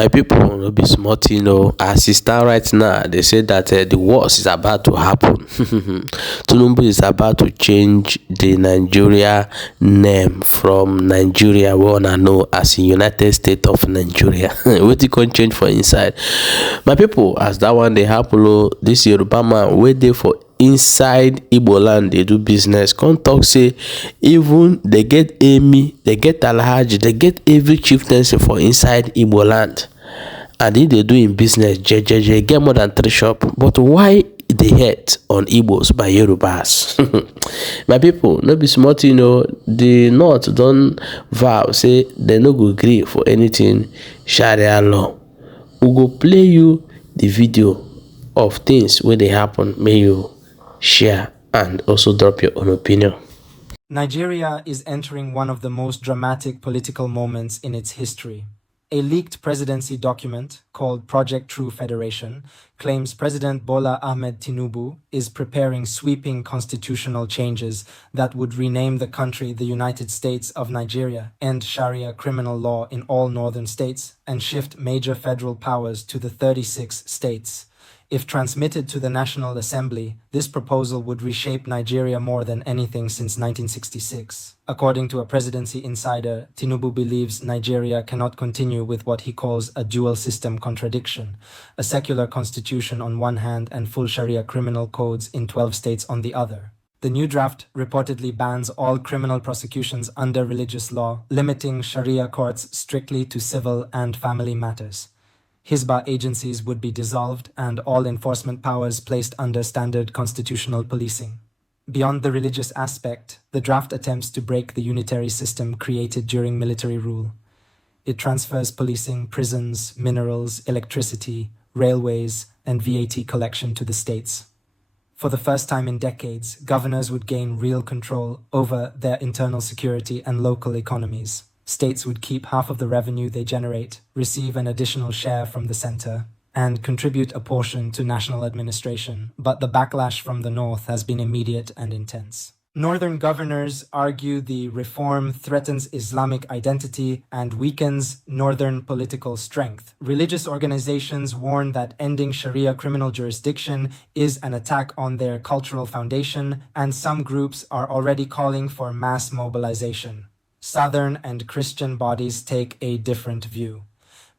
My people no be small thing o. As e stand right now, they say that the worst is about to happen. Tinubu is about to change the Nigeria name from Nigeria wey una know as United States of Nigeria. Wetin come change for inside? My people, as that one dey happen o, this Yoruba man wey dey for inside Igboland dey do business come talk say even they get Emi, they get Alhaji, they get every chieftaincy for inside Igboland, and he dey do im business jejeje, get more than 3 shop. But why dey hate on Igbos by Yorubas? My people, no be small thing o. The north don vow say dem no go gree for anything Sharia law. We go play you the video of things wey dey happen, make you share and also drop your own opinion. Nigeria is entering one of the most dramatic political moments in its history. A leaked presidency document called Project True Federation claims President Bola Ahmed Tinubu is preparing sweeping constitutional changes that would rename the country the United States of Nigeria, end Sharia criminal law in all northern states, and shift major federal powers to the 36 states. If transmitted to the National Assembly, this proposal would reshape Nigeria more than anything since 1966. According to a presidency insider, Tinubu believes Nigeria cannot continue with what he calls a dual system contradiction, a secular constitution on one hand and full Sharia criminal codes in 12 states on the other. The new draft reportedly bans all criminal prosecutions under religious law, limiting Sharia courts strictly to civil and family matters. Hisbah agencies would be dissolved and all enforcement powers placed under standard constitutional policing. Beyond the religious aspect, the draft attempts to break the unitary system created during military rule. It transfers policing, prisons, minerals, electricity, railways, and VAT collection to the states. For the first time in decades, governors would gain real control over their internal security and local economies. States would keep half of the revenue they generate, receive an additional share from the center, and contribute a portion to national administration. But the backlash from the north has been immediate and intense. Northern governors argue the reform threatens Islamic identity and weakens northern political strength. Religious organizations warn that ending Sharia criminal jurisdiction is an attack on their cultural foundation, and some groups are already calling for mass mobilization. Southern and Christian bodies take a different view.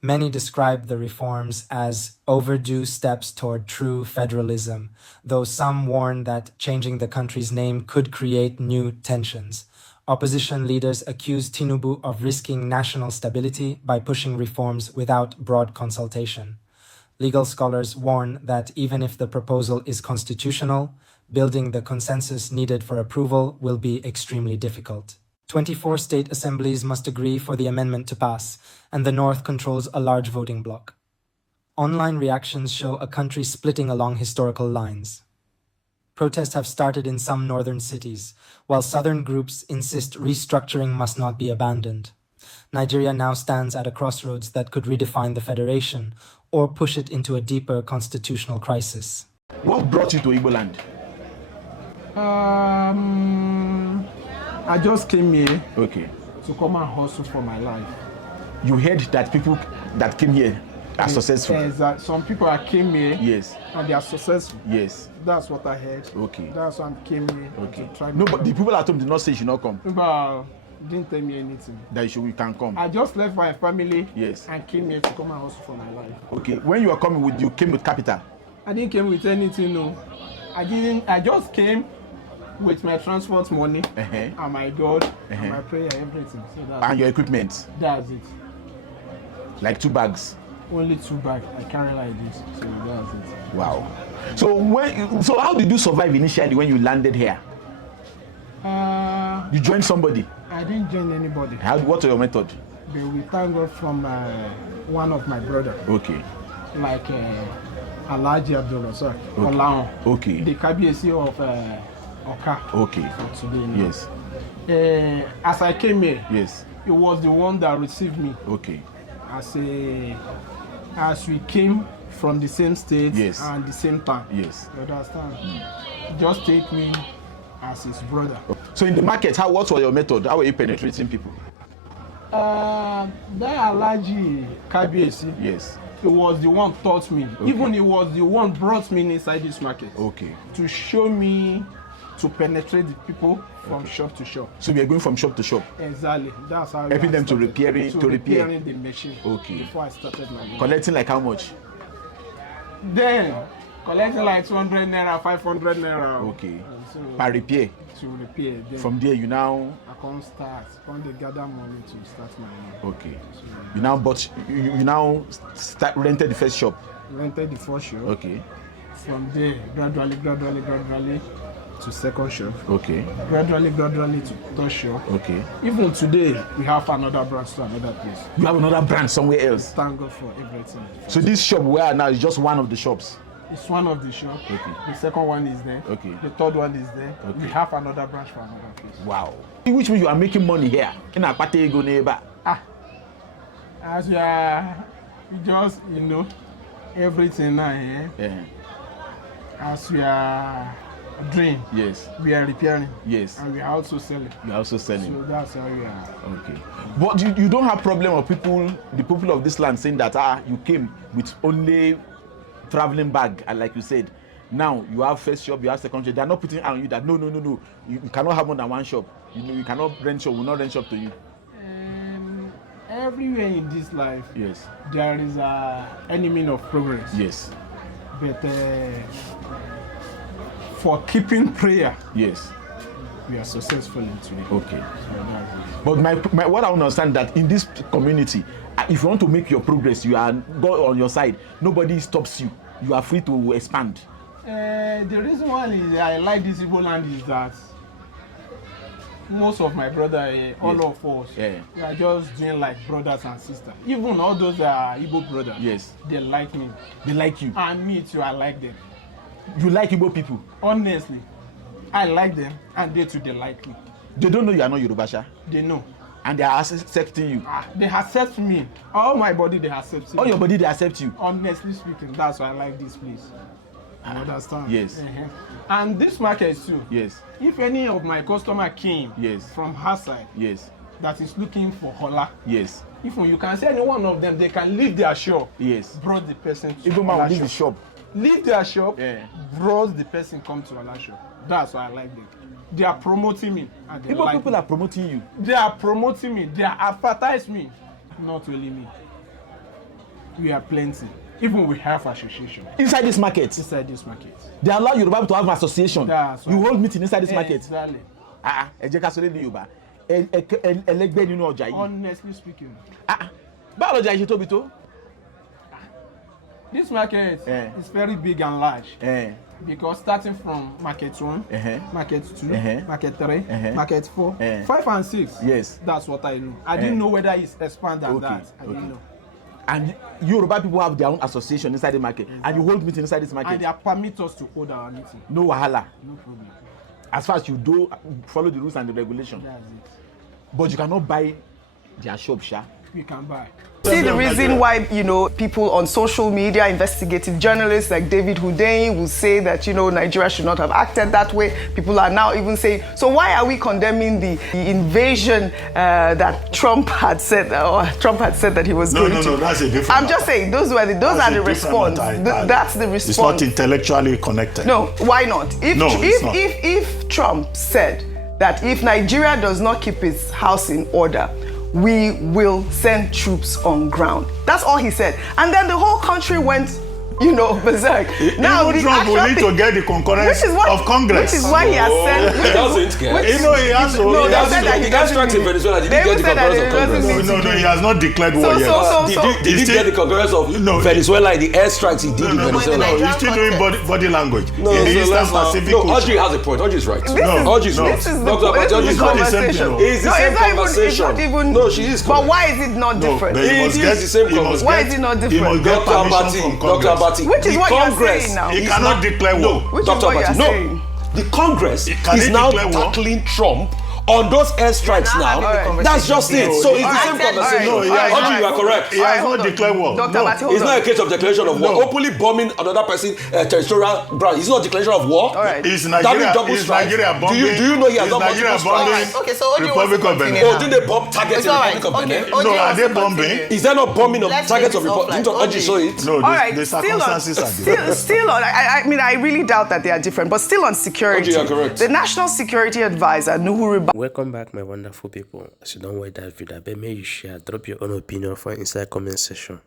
Many describe the reforms as overdue steps toward true federalism, though some warn that changing the country's name could create new tensions. Opposition leaders accuse Tinubu of risking national stability by pushing reforms without broad consultation. Legal scholars warn that even if the proposal is constitutional, building the consensus needed for approval will be extremely difficult. 24 state assemblies must agree for the amendment to pass, and the North controls a large voting bloc. Online reactions show a country splitting along historical lines. Protests have started in some northern cities, while southern groups insist restructuring must not be abandoned. Nigeria now stands at a crossroads that could redefine the federation or push it into a deeper constitutional crisis. What brought you to Igboland? I just came here Okay. to come and hustle for my life. You heard that people that came here are successful? Some people that came here Yes. and they are successful. Yes. That's what I heard. Okay. That's why I came here Okay. to try. No, but the people at home did not say you should not come. People didn't tell me anything. That you can come. I just left my family Yes. and came here to come and hustle for my life. Okay. When you were coming you came with capital? I didn't come with anything, no. I just came with my transport money and my God and my prayer, everything. So And your equipment? That's it. Like 2 bags? Only 2 bags. I carry like this. So that's it. Wow. So how did you survive initially when you landed here? You joined somebody? I didn't join anybody. What was your method? But we thank God from one of my brother. Okay. Like Alhaji Abdullah, sorry. Okay. Okay. The KBC of Oka. Okay. For today. Now. Yes. As I came here, yes, it was the one that received me. Okay. As we came from the same state, yes, and the same time. Yes. You understand? Just take me as his brother. So in the market, what was your method? How were you penetrating people? That Alhaji Kabiyesi. Yes. He was the one taught me. Okay. Even he was the one brought me inside this market. Okay. To show me to penetrate the people from shop to shop. So we are going from shop to shop. Exactly. That's how. Helping them to repair it, to repair. repairing the machine. Okay. Before I started my business. Collecting like how much? Then collecting like 200 naira, 500 naira. Okay. So, Per repair. to repair. Then From there you now. I can't start. Can't they gather money to start my own. Okay. You now bought. You now rented the first shop. Rented the first shop. Okay. From there, gradually to second shop. Okay. Gradually to third shop. Okay. Even today, we have another branch to another place. You have another brand somewhere else. Thank God for everything. So this shop where are now is just one of the shops. It's one of the shop. Okay. The second one is there. Okay. The third one is there. Okay. We have another branch for another place. Wow. Which means you are making money here. In Akpate Ego neighbor. As you are, you just, everything now here. Yeah. As we are doing, Yes. we are repairing. Yes. And we are also selling. You are also selling. So that's how we are. Okay. But you don't have problem of the people of this land saying that you came with only traveling bag, and like you said, now you have first shop, you have second shop. They are not putting on you that no. You cannot have more than one shop. You cannot rent shop. Will not rent shop to you. Everywhere in this life, Yes. there is a enemy of progress. Yes. But for keeping prayer, Yes. we are successful in today. Okay. So that's it. But my what I understand that in this community, if you want to make your progress, you are God on your side. Nobody stops you. You are free to expand. The reason why I like this Igboland is that most of my brother, all Yes. of us, Yeah. we are just doing like brothers and sisters. Even all those Igbo brothers, Yes. they like me. They like you. And me too, I like them. You like Igbo people. Honestly, I like them and they too, they like me. They don't know you are not Yoruba, Sha, They know. and they are accepting you. They accept me. All my body, they accept me. All your body, they accept you. Honestly speaking, that's why I like this place. You understand? Yes. And this market too. Yes. If any of my customer came Yes. from her side Yes. that is looking for hola, Yes. if you can see any one of them, they can leave their shop, Yes. brought the person to Even man will Hola leave the shop. Leave their shop, Yeah. brought the person come to Hola shop. That's why I like them. They are promoting me. And they Igbo like people me. are promoting you. They are promoting me. They are advertising me. Not only me. We are plenty. Even we have association Inside this market, inside this market. they allow Yoruba people to have an association. That's You right. hold meeting inside this market. Exactly. Ẹ jẹ́ ká sọ lédè Yorùbá. Ẹlẹgbẹ́ nínú ọjà yìí. Honestly speaking, Báwo lọjà yìí ṣe tóbi tó? this market is very big and large. Because starting from market 1, market 2, market 3, market 4, 5 and 6. Yes. That's what I know. I didn't know whether it's expand than that. I didn't know. And Yoruba people have their own association inside the market, and you hold meeting inside this market. And they are permit us to hold our meeting. No wahala. No problem. As far as you do follow the rules and the regulation. That's it. But you cannot buy their shop, Sha. We can buy. See the reason why, people on social media, investigative journalists like David Hundeyin will say that, Nigeria should not have acted that way. People are now even saying, so why are we condemning the invasion that Trump had said that he was going to? No, that's a different I'm just saying, those are the response. That's the response. It's not intellectually connected. No, why not? If Trump said that if Nigeria does not keep its house in order, we will send troops on ground. That's all he said. And then the whole country went, berserk. Now Trump will need to get the concurrence of Congress. Which is why he has sent... He has to... No, they said that he doesn't in Venezuela, did he get the concurrence of Congress? No, he has not declared war yet. Did he get the concurrence of Venezuela in the airstrikes he did in Venezuela? No, he's still doing body language. No, in the Eastern Pacific Ocean. Audrey has a point. Audrey's right. This is the conversation. It's the same conversation. No, she is correct. But why is it not different? It is the same conversation. Why is it not different? Dr. Abati. Which is what you're saying now. He cannot declare war. Which is what you're saying. The Congress is now tackling Trump on those airstrikes now. That's just it. So it's the same conversation. No, you are correct. He has not declared war. It's not a case of declaration of war. Openly bombing another person territorial ground. It's not a declaration of war. Is Nigeria bombing? Do you know he has not bombing? Okay, so what do you want Republic of Benin? Oh, didn't they bomb targets in the Republic of Benin? No, are they bombing? Is there not bombing of targets of Republic? Didn't Oji show it? No, the circumstances are different. Still on, I mean, I really doubt that they are different, but still on security. Oji, you are correct. The National Security Advisor, Nuhuru. Welcome back, my wonderful people. As you don't watch that video, I beg you share, drop your own opinion for inside comment section.